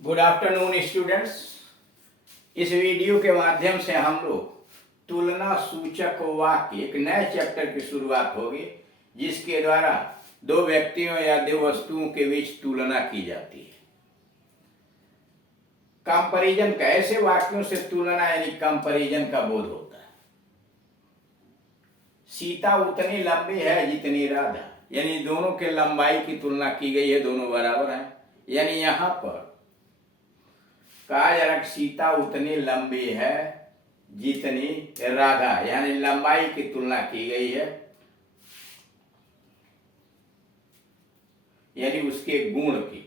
Good afternoon students. इस video के माध्यम से हम लोग तुलना सूचक वाक्य एक नए चैप्टर की शुरुआत होगी, जिसके द्वारा दो व्यक्तियों या दो वस्तुओं के बीच तुलना की जाती है। कंपैरिजन का, ऐसे वाक्यों से तुलना यानी कंपैरिजन का बोध होता है। सीता उतनी लंबी है जितनी राधा, यानी दोनों के लंबाई की तुलना की गई है, दोनों बराबर हैं। यानी यहां पर कहा जा रहा है सीता उतनी लंबी है जितनी राधा, यानी लंबाई की तुलना की गई है, यानी उसके गुण की,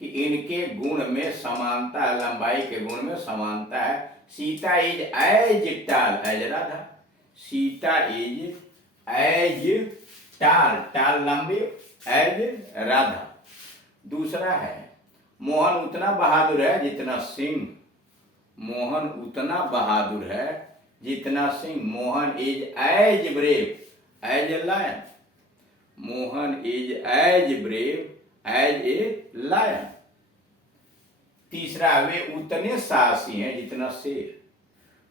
कि इनके गुण में समानता है, लंबाई के गुण में समानता है। Sita is as tall as Radha, Sita is as tall, tall लंबी, एज राधा। दूसरा है मोहन उतना बहादुर है जितना सिंह, मोहन उतना बहादुर है जितना सिंह। Mohan is as brave as a lion, Mohan is as brave as a lion. तीसरा, वे उतने साहसी हैं जितना शेर,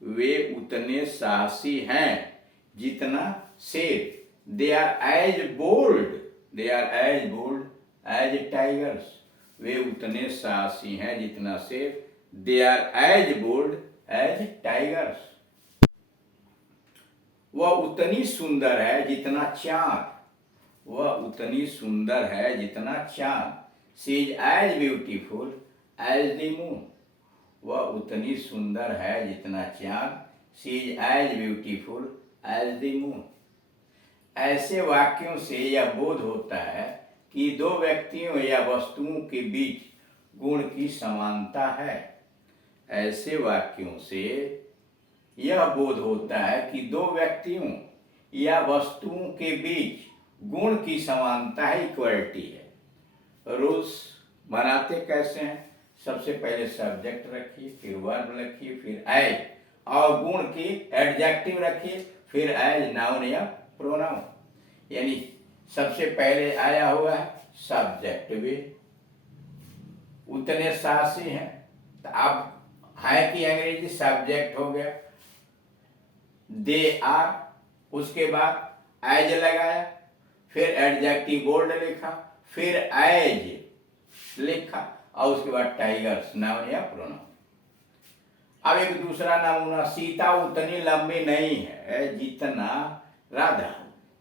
वे उतने साहसी हैं जितना शेर। They are as bold, they are as bold as tigers, वे उतने साहसी हैं जितना शेर। They are as bold as tigers. वह उतनी सुंदर है जितना चांद, वह उतनी सुंदर है जितना चांद। She is as beautiful as the moon, वह उतनी सुंदर है जितना चांद। She is as beautiful as the moon. ऐसे वाक्यों से यह बोध होता है कि दो व्यक्तियों या वस्तुओं के बीच गुण की समानता है। ऐसे वाक्यों से यह बोध होता है कि दो व्यक्तियों या वस्तुओं के बीच गुण की समानता है, इक्वलिटी है। रूल्स बनाते कैसे हैं? सबसे पहले सब्जेक्ट रखिए, फिर वर्ब रखिए, फिर एज, और गुण की एडजेक्टिव रखिए, फिर एज नाउन या प्रोनाउन। यानी सबसे पहले आया हुआ है सब्जेक्ट, भी उतने साहसी हैं, तो अब है कि अंग्रेजी सब्जेक्ट हो गया, दे आर, उसके बाद एज लगाया, फिर एडजेक्टिव बोल्ड लिखा, फिर एज लिखा, और उसके बाद टाइगर्स नाउन या प्रोनाउन। अब एक दूसरा नमूना, सीता उतनी लंबी नहीं है जितना राधा,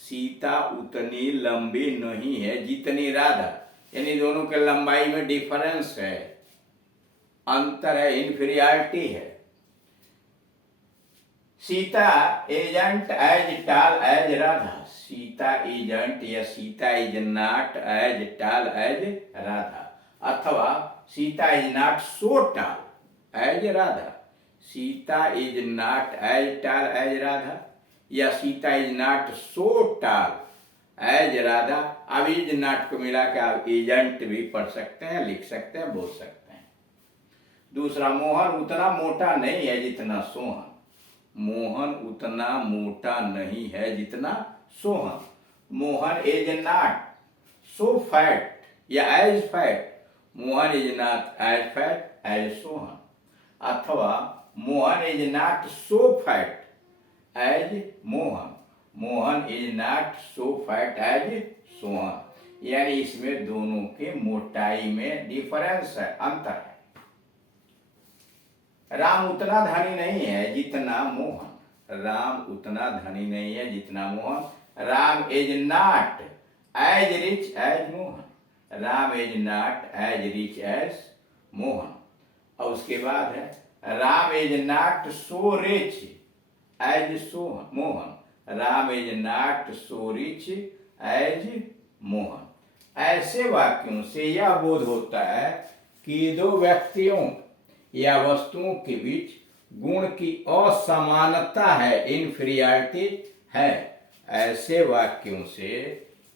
सीता उतनी लंबी नहीं है जितनी राधा, यानी दोनों के लंबाई में डिफरेंस है, अंतर है, इन्फीरियरिटी है। Sita isn't as tall as Radha, Sita isn't या Sita is not as tall as Radha, अथवा Sita is not so tall as Radha, Sita is not as tall as Radha, या Sita is not so tall as Radha. अब इज नॉट को मिला के आप एजेंट भी पढ़ सकते हैं, लिख सकते हैं, बोल सकते हैं। दूसरा, मोहन उतना मोटा नहीं है जितना सोहन, मोहन उतना मोटा नहीं है जितना Sohan. Mohan is not so fat या as fat, Mohan is not as fat as Sohan, अथवा Mohan is not so fat as Mohan, Mohan is not so fat as Sohan. यानी इसमें दोनों के मोटाई में डिफरेंस है, अंतर है। राम उतना धनी नहीं है जितना मोहन, राम उतना धनी नहीं है जितना Mohan. Ram is not as rich as Mohan, Ram is not as rich as Mohan. और उसके बाद है Ram is not so rich as Mohan, Ram is not so rich as Mohan. ऐसे वाक्यों से यह बोध होता है कि दो व्यक्तियों या वस्तुओं के बीच गुण की असमानता है, इन्फीरियरिटी है। ऐसे वाक्यों से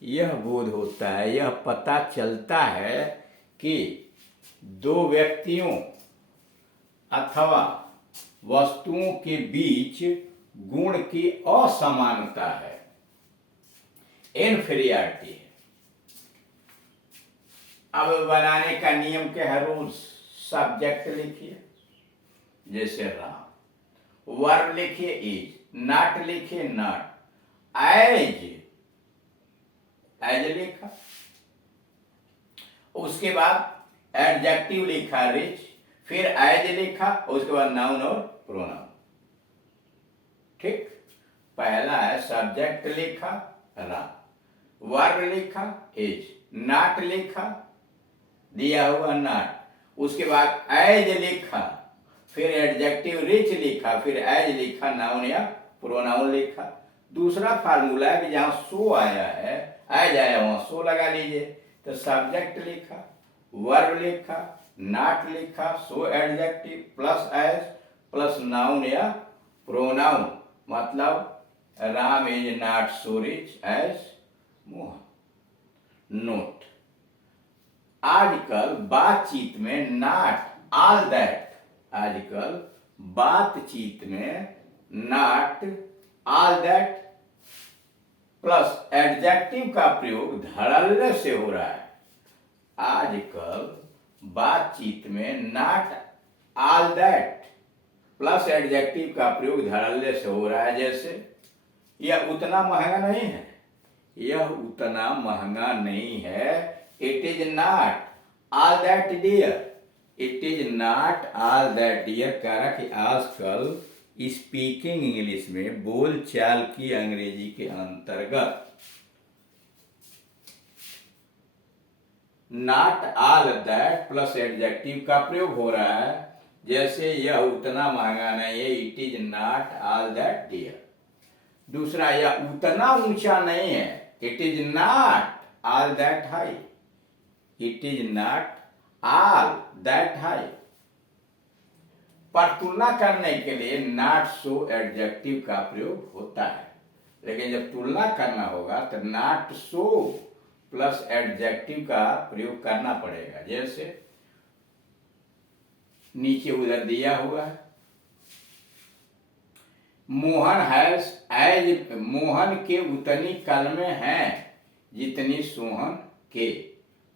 यह बोध होता है, यह पता चलता है कि दो व्यक्तियों अथवा वस्तुओं के बीच गुण की असमानता है, इनफीरियरिटी है। अब बनाने का नियम क्या है, रूल्स। सब्जेक्ट लिखिए जैसे राम, वर्ब लिखिए इज, नॉट लिखिए नॉट, एज एज लिखा, उसके बाद एडजेक्टिव लिखा रिच, फिर एज लिखा, उसके बाद नाउन और प्रोनाउन। ठीक, पहला है सब्जेक्ट लिखा राम, वर्ब लिखा इज, नॉट लिखा दिया हुआ नॉट, उसके बाद एज लिखा, फिर एडजेक्टिव रिच लिखा, फिर एज लिखा, नाउन या प्रोनाउन लिखा। दूसरा फार्मूला है कि जहां सो आया है, एज आया वहां सो लगा लीजिए। तो सब्जेक्ट लिखा, वर्ब लिखा, नॉट लिखा, so adjective plus as plus noun या प्रोनाउन, मतलब Ram is not so rich as Mohan. Note, आजकल बातचीत में नॉट ऑल दैट, आजकल बातचीत में not all that plus adjective का प्रयोग धड़ल्ले से हो रहा है। आजकल बातचीत में not all that plus adjective का प्रयोग धड़ल्ले से हो रहा है। जैसे यह उतना महंगा नहीं है, यह उतना महंगा नहीं है। It is not all that dear, it is not all that dear. कह रहा कि आजकल स्पीकिंग इंग्लिश में बोल चाल की अंग्रेजी के अंतर्गत not all that plus adjective का प्रयोग हो रहा है। जैसे यह उतना महंगा नहीं है, it is not all that dear. दूसरा, यह उतना ऊंचा नहीं है, it is not all that high, it is not all that high. पर तुलना करने के लिए नॉट सो एडजेक्टिव का प्रयोग होता है, लेकिन जब तुलना करना होगा तो नॉट सो प्लस एडजेक्टिव का प्रयोग करना पड़ेगा। जैसे नीचे उधर दिया हुआ है, मोहन हैज एज, मोहन के उतनी कलमें हैं जितनी सोहन के,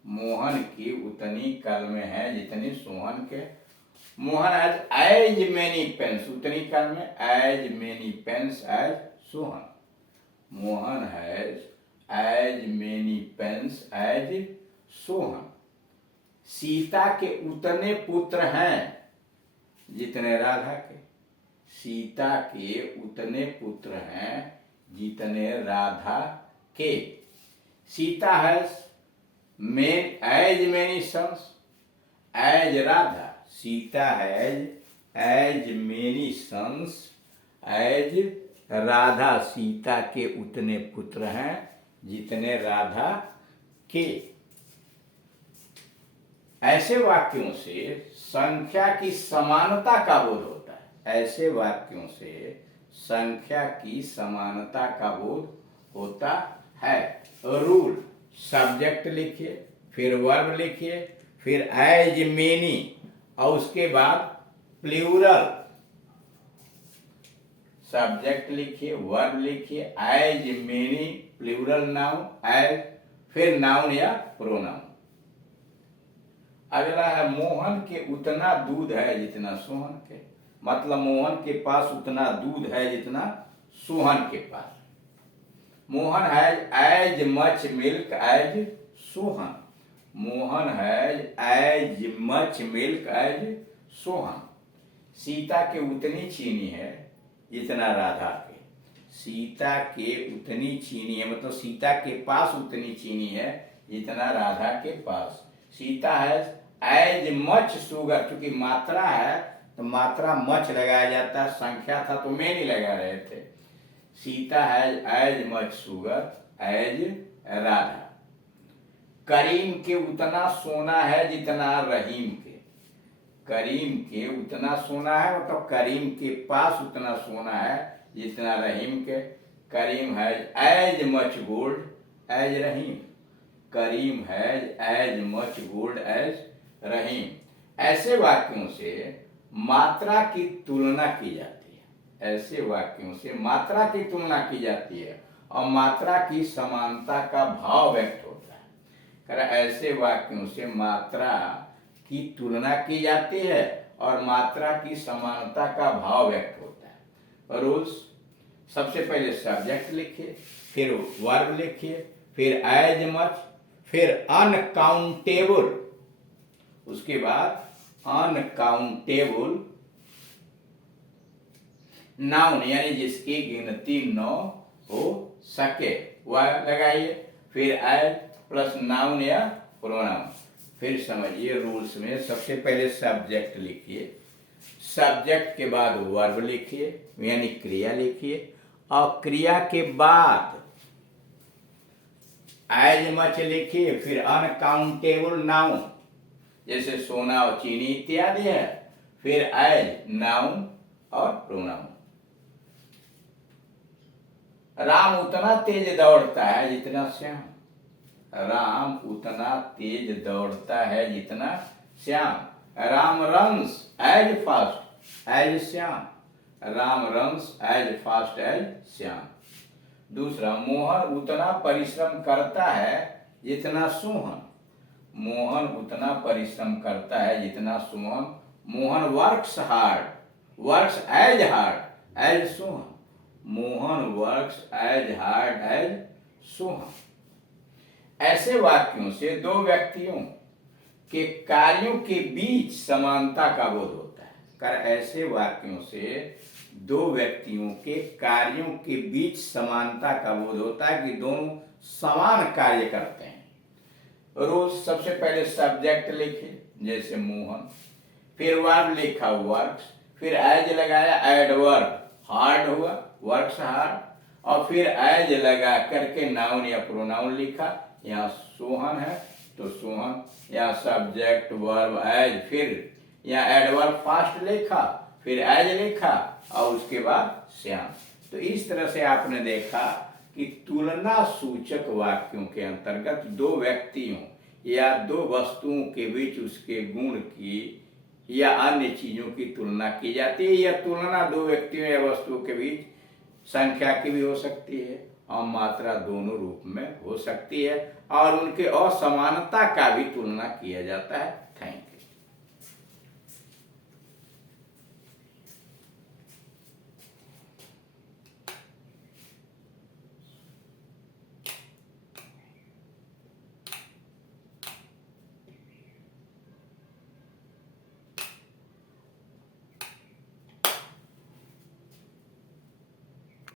मोहन की उतनी कलमें हैं जितनी सोहन के। Mohan has as many pens, उतनी कलमें, as many pens as Sohan. Mohan has as many pens as Sohan. Sita के उतने पुत्र हैं जितने राधा के, सीता के उतने पुत्र हैं जितने राधा के। Sita has as many sons as Radha, Sita has as many sons as Radha, Sita के उतने पुत्र हैं जितने राधा के। ऐसे वाक्यों से संख्या की समानता का बोध होता है, ऐसे वाक्यों से संख्या की समानता का बोध होता है। रूल, सब्जेक्ट लिखिए, फिर वर्ब लिखिए, फिर एज मेनी और उसके बाद प्लूरल। सब्जेक्ट लिखिए, वर्ब लिखिए, as many, plural noun, as, फिर नाउन या प्रोनाउन। अगला है मोहन के उतना दूध है जितना सोहन के, मतलब मोहन के पास उतना दूध है जितना सोहन के पास। Mohan has as much milk as Sohan, Mohan has as much milk as Sohan. Sita के उतनी चीनी है जितना राधा के, सीता के उतनी चीनी है, मतलब सीता के पास उतनी चीनी है जितना राधा के पास। Sita has as much sugar, क्योंकि मात्रा है तो मात्रा मच लगाया जाता है, संख्या था तो मेनी लगा रहे थे। Sita has as much sugar as Radha. Karim के उतना सोना है जितना रहीम के, करीम के उतना सोना है मतलब करीम के पास उतना सोना है जितना रहीम के। Karim has as much gold as Rahim, Karim has as much gold as Rahim. ऐसे वाक्यों से मात्रा की तुलना की जाती है, ऐसे वाक्यों से मात्रा की तुलना की जाती है और मात्रा की समानता का भाव व्यक्त होता है। कर ऐसे वाक्यों से मात्रा की तुलना की जाती है और मात्रा की समानता का भाव व्यक्त होता है। रूल्स, सबसे पहले सब्जेक्ट लिखिए, फिर वर्ब लिखिए, फिर एज मच, फिर अनकाउंटेबल, उसके बाद अनकाउंटेबल नाउन यानी जिसकी गिनती 9 हो सके वह लगाइए, फिर एज प्लस नाउन या प्रोनाउन। फिर समझिए रूल्स में सबसे पहले सब्जेक्ट लिखिए, सब्जेक्ट के बाद वर्ब लिखिए यानी क्रिया लिखिए, और क्रिया के बाद एज मच लिखिए, फिर अनकाउंटेबल नाउन जैसे सोना और चीनी इत्यादि है, फिर एज नाउन और प्रोनाउन। राम उतना तेज दौड़ता है जितना श्याम, राम उतना तेज दौड़ता है जितना Shyam. Ram runs as fast as Shyam, Ram runs as fast as Shyam. दूसरा, मोहन उतना परिश्रम करता है जितना सोहन, मोहन उतना परिश्रम करता है जितना Sohan. Mohan works hard, works as hard as Sohan, Mohan works as hard as Sohan. ऐसे वाक्यों से दो व्यक्तियों के कार्यों के बीच समानता का बोध होता है। कर ऐसे वाक्यों से दो व्यक्तियों के कार्यों के बीच समानता का बोध होता है कि दोनों समान कार्य करते हैं। रोज सबसे पहले सब्जेक्ट लिखे जैसे मोहन, फिर वर्ब लिखा वर्क्स, फिर एज लगाया एडवर्ब हार्ड हुआ वर्क्स हार्ड, और फिर एज लगा करके नाउन या प्रोनाउन लिखा। यहाँ सोहन है तो सोहन, यहाँ सब्जेक्ट वर्ब एज, फिर यहाँ एडवर्ब फास्ट लिखा, फिर एज लिखा और उसके बाद श्याम। तो इस तरह से आपने देखा कि तुलना सूचक वाक्यों के अंतर्गत दो व्यक्तियों या दो वस्तुओं के बीच उसके गुण की या अन्य चीजों की तुलना की जाती है। यह तुलना दो व्यक्तियों या वस्तुओं के बीच संख्या की भी हो सकती है और मात्रा दोनों रूप में हो सकती है, और उनके असमानता का भी तुलना किया जाता है। Thank you.